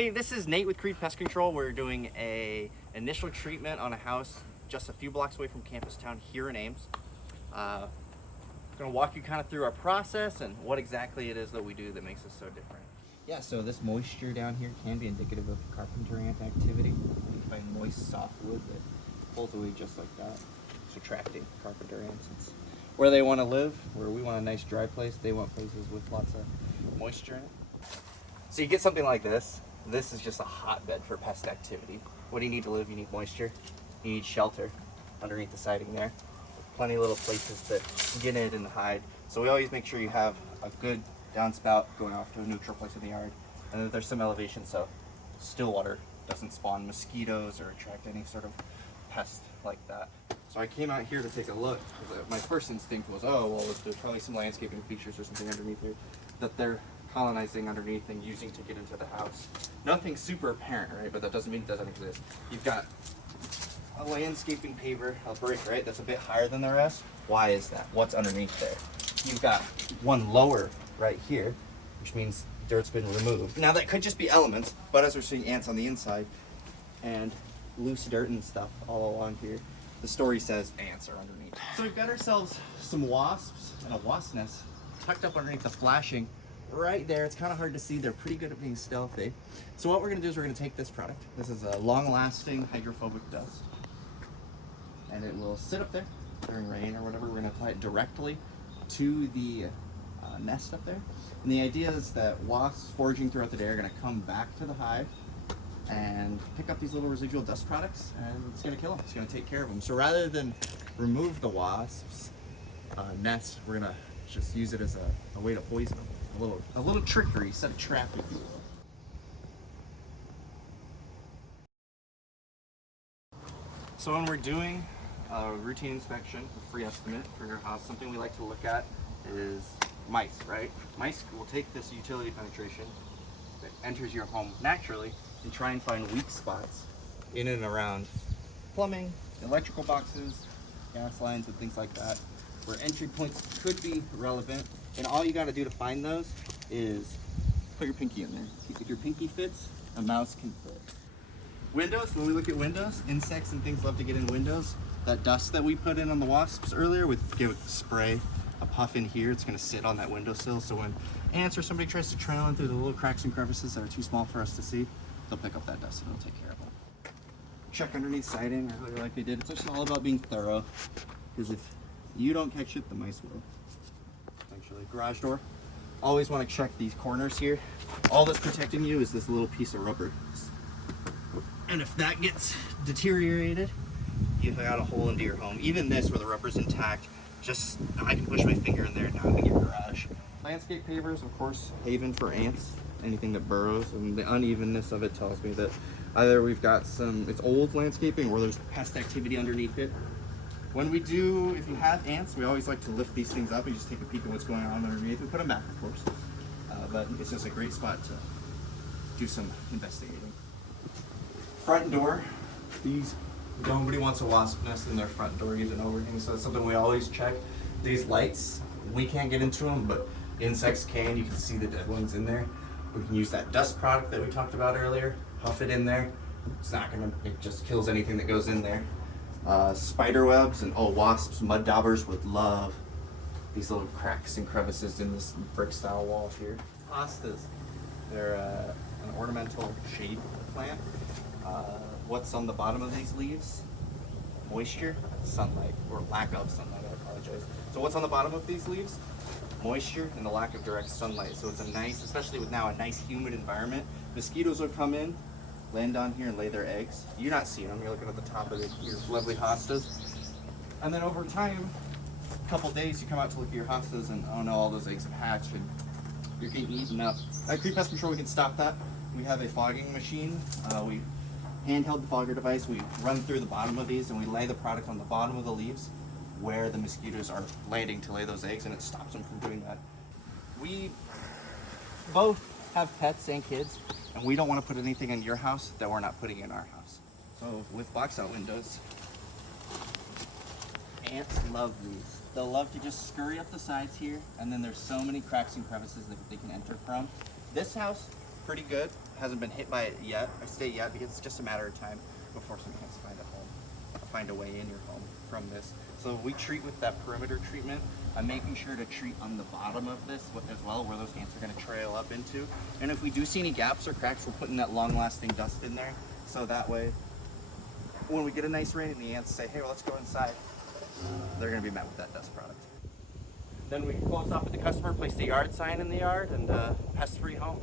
Hey, this is Nate with Creed Pest Control. We're doing a initial treatment on a house just a few blocks away from Campus Town here in Ames. I'm going to walk you kind of through our process and what exactly it is that we do that makes us so different. Yeah, so this moisture down here can be indicative of carpenter ant activity. You find moist, soft wood that pulls away just like that. It's attracting carpenter ants. It's where they want to live, where we want a nice dry place. They want places with lots of moisture in it. So you get something like this. This is just a hotbed for pest activity. What do you need to live? You need moisture. You need shelter underneath the siding there. Plenty of little places to get in and hide. So we always make sure you have a good downspout going off to a neutral place in the yard. And that there's some elevation so still water doesn't spawn mosquitoes or attract any sort of pest like that. So I came out here to take a look. My first instinct was, oh, well, there's probably some landscaping features or something underneath here that they're colonizing underneath and using to get into the house. Nothing super apparent, right? But that doesn't mean it doesn't exist. You've got a landscaping paver, a brick, right? That's a bit higher than the rest. Why is that? What's underneath there? You've got one lower right here, which means dirt's been removed. Now that could just be elements, but as we're seeing ants on the inside and loose dirt and stuff all along here, the story says ants are underneath. So we've got ourselves some wasps and a wasp nest tucked up underneath the flashing right there. It's kind of hard to see. They're pretty good at being stealthy. So what we're going to do is we're going to take this product. This is a long-lasting hydrophobic dust, and it will sit up there during rain or whatever. We're going to apply it directly to the nest up there. And the idea is that wasps foraging throughout the day are going to come back to the hive and pick up these little residual dust products, and it's going to kill them. It's going to take care of them. So rather than remove the wasps' nest, we're going to just use it as a way to poison them. A little trickery, set a trap, if you will. So when we're doing a routine inspection, a free estimate for your house, something we like to look at is mice, right? Mice will take this utility penetration that enters your home naturally and try and find weak spots in and around plumbing, electrical boxes, gas lines, and things like that, where entry points could be relevant. And all you got to do to find those is put your pinky in there. If your pinky fits, a mouse can fit. Windows, when we look at windows, insects and things love to get in windows. That dust that we put in on the wasps earlier, we give a spray, a puff in here, it's going to sit on that windowsill. So when ants or somebody tries to trail in through the little cracks and crevices that are too small for us to see, they'll pick up that dust and it'll take care of them. Check underneath siding, really like they did. It's just all about being thorough, because if you don't catch it, the mice will. Actually, garage door. Always want to check these corners here. All that's protecting you is this little piece of rubber. And if that gets deteriorated, you've got a hole into your home. Even this, where the rubber's intact, just, I can push my finger in there now in your garage. Landscape pavers, of course, haven for ants. Anything that burrows, and the unevenness of it tells me that either we've got it's old landscaping or there's pest activity underneath it. When we do, if you have ants, we always like to lift these things up and just take a peek at what's going on underneath. We put them back, of course, but it's just a great spot to do some investigating. Front door, nobody wants a wasp nest in their front door even overhang, so it's something we always check. These lights, we can't get into them, but insects can. You can see the dead ones in there. We can use that dust product that we talked about earlier, puff it in there. It just kills anything that goes in there. Spider webs and wasps, mud daubers would love these little cracks and crevices in this brick style wall here. Hostas, they're an ornamental shade plant. What's on the bottom of these leaves? Moisture, sunlight, or lack of sunlight, I apologize. So what's on the bottom of these leaves? Moisture and the lack of direct sunlight. So it's a nice, especially with now a nice humid environment, mosquitoes will come in, land on here and lay their eggs. You're not seeing them, you're looking at the top of your lovely hostas. And then over time, a couple days, you come out to look at your hostas and oh no, all those eggs have hatched and you're getting eaten up. At Creed Pest Control, we can stop that. We have a fogging machine. We handheld the fogger device. We run through the bottom of these and we lay the product on the bottom of the leaves where the mosquitoes are landing to lay those eggs, and it stops them from doing that. We both have pets and kids, and we don't want to put anything in your house that we're not putting in our house. So with box out windows, ants love these. They'll love to just scurry up the sides here, and then there's so many cracks and crevices that they can enter from. This house, pretty good. hasn't been hit by it yet. I say yet because it's just a matter of time before some ants find a way in your home from this. So we treat with that perimeter treatment. I'm making sure to treat on the bottom of this as well, where those ants are going to trail up into. And if we do see any gaps or cracks, we're putting that long-lasting dust in there. So that way, when we get a nice rain and the ants say, hey, well, let's go inside, they're going to be met with that dust product. Then we close off with the customer, place the yard sign in the yard, and pest-free home.